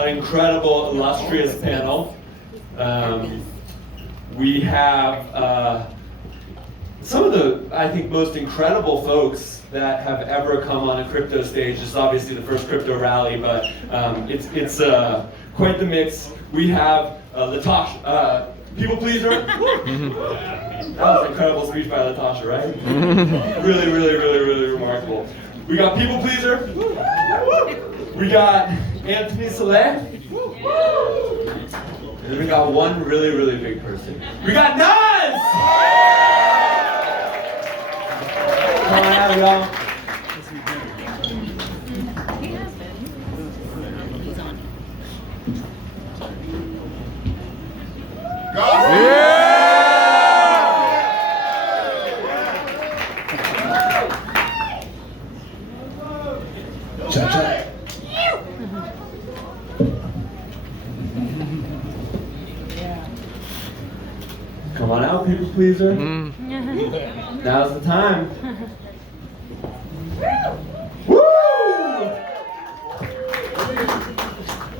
an incredible, illustrious panel. We have some of the, I think, most incredible folks that have ever come on a crypto stage. This is obviously the first crypto rally, but it's quite the mix. We have Latasha, people pleaser. That was an incredible speech by Latasha, right? Really, really, really, really remarkable. We got people pleaser. We got Anthony Saleh. And we got one really, really big person. We got Nas! Come on out, y'all. He has been. He's on. Cha-cha. Come on out, people pleaser. Now's the time. Woo!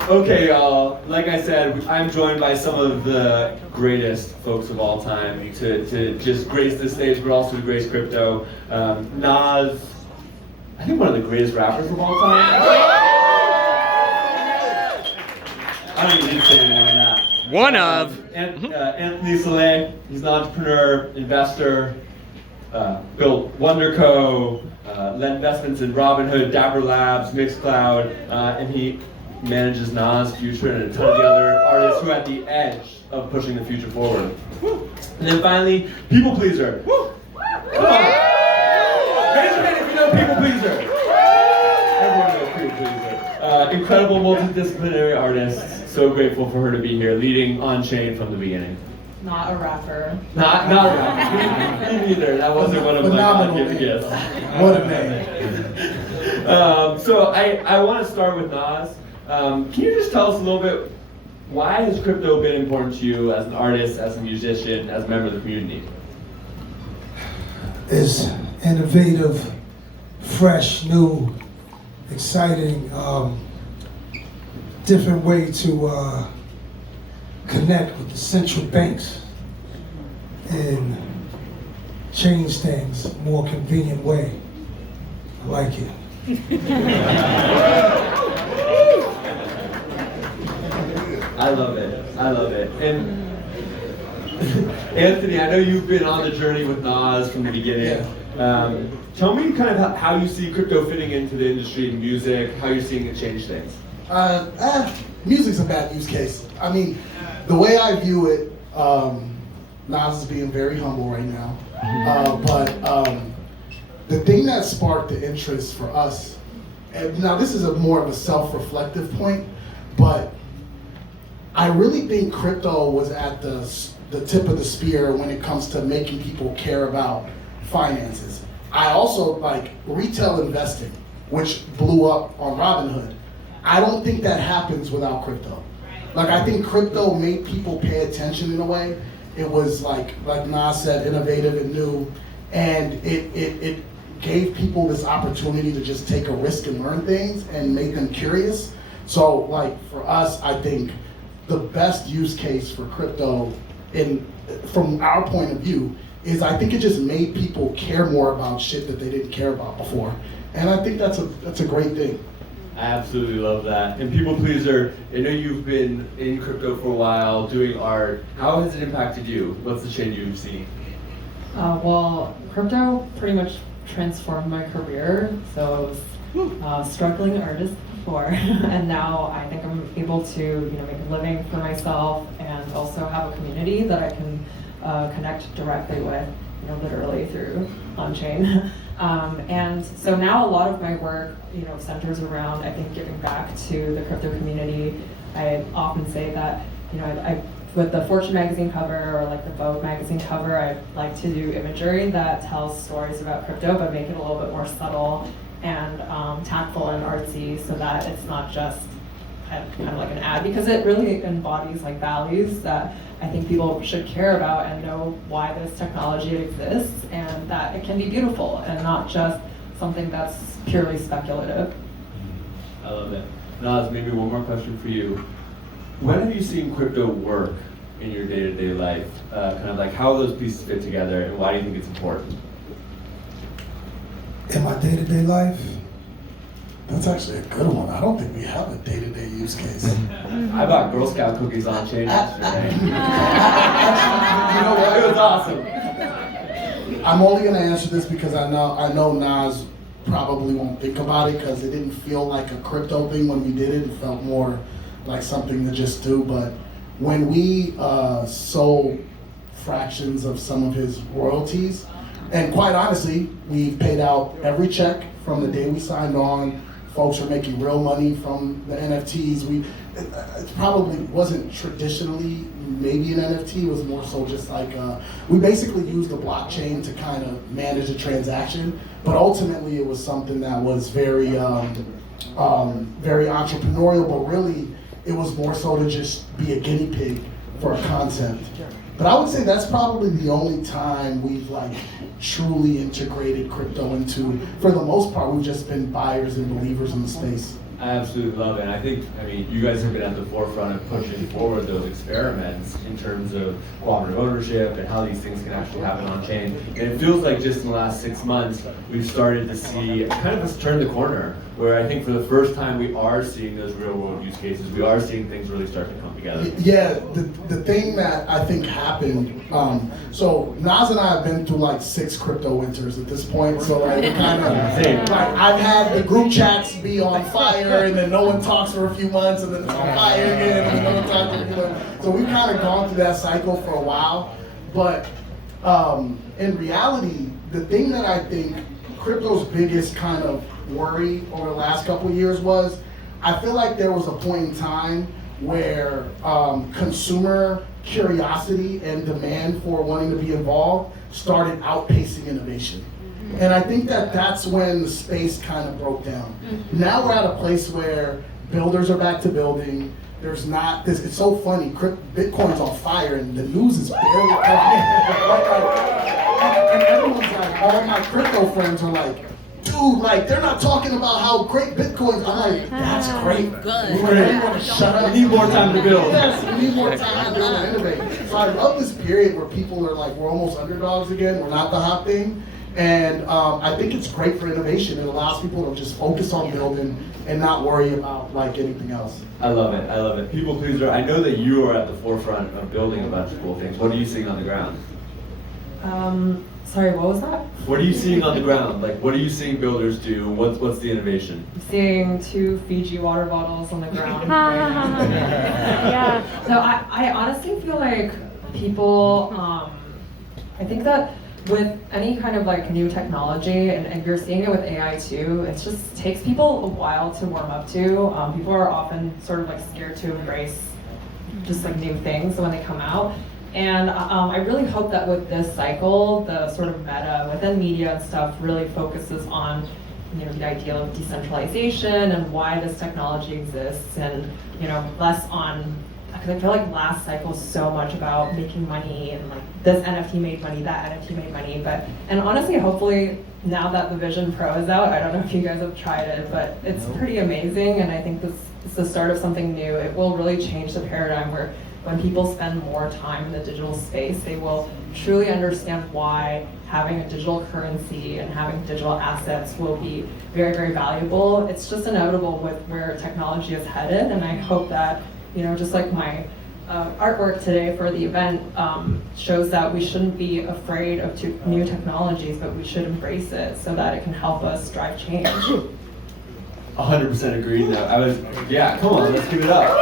Okay, y'all. Like I said, I'm joined by some of the greatest folks of all time to just grace this stage, but also to grace crypto. Nas, I think one of the greatest rappers of all time. I don't even need to say any more than that. One of. Anthony Saleh, he's an entrepreneur, investor, built WonderCo, led investments in Robinhood, Dapper Labs, Mixcloud, and he manages Nas, Future, and a ton of the other artists who are at the edge of pushing the future forward. And then finally, people pleaser. Come on. Raise your hand if you know people pleaser. Everyone knows people pleaser. Incredible multidisciplinary artist. So grateful for her to be here, leading On-Chain from the beginning. Not a rapper. Not a rapper. Me neither. That wasn't one of my God-given gifts. What a man. So I want to start with Nas. Can you just tell us a little bit, why has crypto been important to you as an artist, as a musician, as a member of the community? It's innovative, fresh, new, exciting, different way to connect with the central banks and change things more convenient way. I like it. I love it. I love it. And Anthony, I know you've been on the journey with Nas from the beginning. Tell me kind of how you see crypto fitting into the industry and music, how you're seeing it change things. Music's a bad use case. I mean, the way I view it, Nas is being very humble right now. But the thing that sparked the interest for us, and now this is more of a self-reflective point, but I really think crypto was at the tip of the spear when it comes to making people care about finances. I also like retail investing, which blew up on Robinhood. I don't think that happens without crypto. Like, I think crypto made people pay attention in a way. It was like Nas said, innovative and new, and it gave people this opportunity to just take a risk and learn things and make them curious. So like for us, I think the best use case for crypto from our point of view is I think it just made people care more about shit that they didn't care about before. And I think that's a great thing. I absolutely love that. And people pleaser, I know you've been in crypto for a while, doing art. How has it impacted you? What's the change you've seen? Well, crypto pretty much transformed my career. So I was a struggling artist before, and now I think I'm able to make a living for myself and also have a community that I can connect directly with, literally through On-Chain. And so now a lot of my work, centers around, I think, giving back to the crypto community. I often say that, I with the Fortune magazine cover or like the Vogue magazine cover, I like to do imagery that tells stories about crypto, but make it a little bit more subtle and tactful and artsy, so that it's not just kind of like an ad, because it really embodies like values that I think people should care about and know why this technology exists, and that it can be beautiful and not just something that's purely speculative. I love it. Naz, maybe one more question for you. When have you seen crypto work in your day-to-day life? Kind of like how those pieces fit together, and why do you think it's important? In my day-to-day life, That's actually a good one. I don't think we have a day-to-day use case. I bought Girl Scout cookies on chain yesterday. You know what? It was awesome. I'm only gonna answer this because I know Nas probably won't think about it because it didn't feel like a crypto thing when we did it. It felt more like something to just do. But when we sold fractions of some of his royalties, and quite honestly, we paid out every check from the day we signed on. Folks are making real money from the NFTs. It probably wasn't traditionally maybe an NFT. It was more so just like we basically used the blockchain to kind of manage the transaction. But ultimately, it was something that was very entrepreneurial. But really, it was more so to just be a guinea pig for a concept. But I would say that's probably the only time we've like truly integrated crypto into, for the most part, we've just been buyers and believers in the space. I absolutely love it. And I think, you guys have been at the forefront of pushing forward those experiments in terms of cooperative ownership and how these things can actually happen on chain. And it feels like just in the last 6 months, we've started to see kind of us turn the corner, where I think for the first time we are seeing those real world use cases. We are seeing things really start to come together. Yeah, the thing that I think happened, so Nas and I have been through like 6 crypto winters at this point, so like we're kind of, like I've had the group chats be on fire and then no one talks for a few months and then it's on fire again and then no one talks for a few months. So we've kind of gone through that cycle for a while, but in reality, the thing that I think crypto's biggest kind of worry over the last couple of years was, I feel like there was a point in time where consumer curiosity and demand for wanting to be involved started outpacing innovation. And I think that that's when the space kind of broke down. Now we're at a place where builders are back to building. There's not this. It's so funny. Bitcoin's on fire, and the news is barely covering. And everyone's like, all my crypto friends are like, dude, like they're not talking about how great Bitcoin's. I'm like, that's great. Good. We really want to shut up. We need more time to build. Yes, we need more time to build and innovate. So I love this period where people are like, we're almost underdogs again. We're not the hot thing. And I think it's great for innovation. It allows people to just focus on building and not worry about like anything else. I love it. I love it. People pleaser, I know that you are at the forefront of building a bunch of cool things. What are you seeing on the ground? Sorry, what was that? What are you seeing on the ground? Like, what are you seeing builders do? What's the innovation? I'm seeing 2 Fiji water bottles on the ground. Yeah. So I honestly feel like people, I think that with any kind of like new technology, and you're seeing it with AI too, it just takes people a while to warm up to. People are often sort of like scared to embrace just like new things when they come out. And I really hope that with this cycle, the sort of meta within media and stuff really focuses on, the idea of decentralization and why this technology exists, and less on, because I feel like last cycle was so much about making money and like this NFT made money, that NFT made money. And honestly, hopefully now that the Vision Pro is out, I don't know if you guys have tried it, but it's pretty amazing, and I think this is the start of something new. It will really change the paradigm where when people spend more time in the digital space, they will truly understand why having a digital currency and having digital assets will be very, very valuable. It's just inevitable with where technology is headed, and I hope that, just like my artwork today for the event shows that we shouldn't be afraid of new technologies, but we should embrace it so that it can help us drive change. 100% agree though. Come on, let's give it up.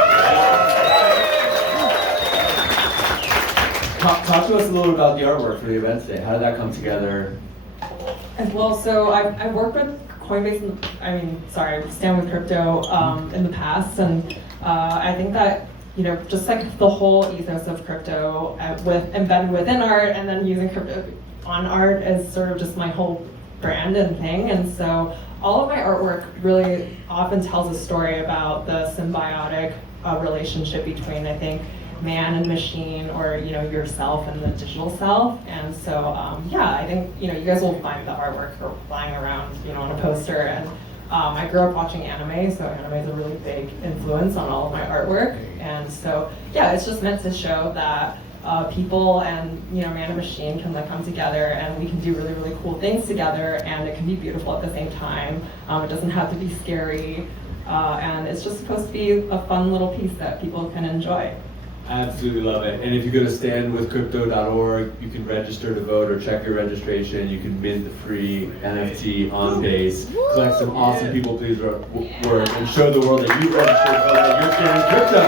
Talk to us a little about the artwork for the event today. How did that come together? As well, so I've worked with Coinbase, Stand With Crypto in the past, and I think that, just like the whole ethos of crypto embedded within art, and then using crypto on art is sort of just my whole brand and thing. And so all of my artwork really often tells a story about the symbiotic relationship between, I think, man and machine, or yourself and the digital self. And so I think you guys will find the artwork lying around on a poster, and I grew up watching anime, so anime is a really big influence on all of my artwork. And so, yeah, it's just meant to show that people and man and machine can come together, and we can do really, really cool things together, and it can be beautiful at the same time. It doesn't have to be scary, and it's just supposed to be a fun little piece that people can enjoy. Absolutely love it. And if you go to standwithcrypto.org, you can register to vote or check your registration. You can mint the free NFT on base, collect some awesome people please work, and show the world that you registered so that you're sharing crypto.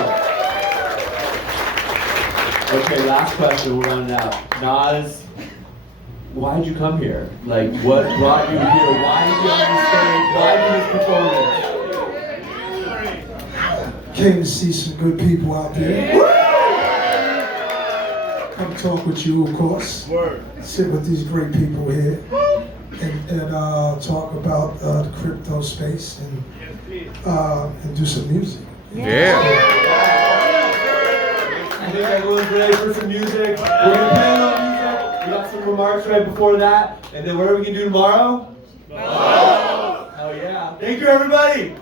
Okay, last question, we'll round it out. Nas, why did you come here? Like, what brought you here? Why did you on the stage? Why do this performance? Came to see some good people out there. Come talk with you, of course. Sit with these great people here and talk about the crypto space and do some music. I think everyone's ready for some music. We're gonna play a little music. We got some remarks right before that. And then what are we gonna do tomorrow? Hell yeah. Thank you, everybody.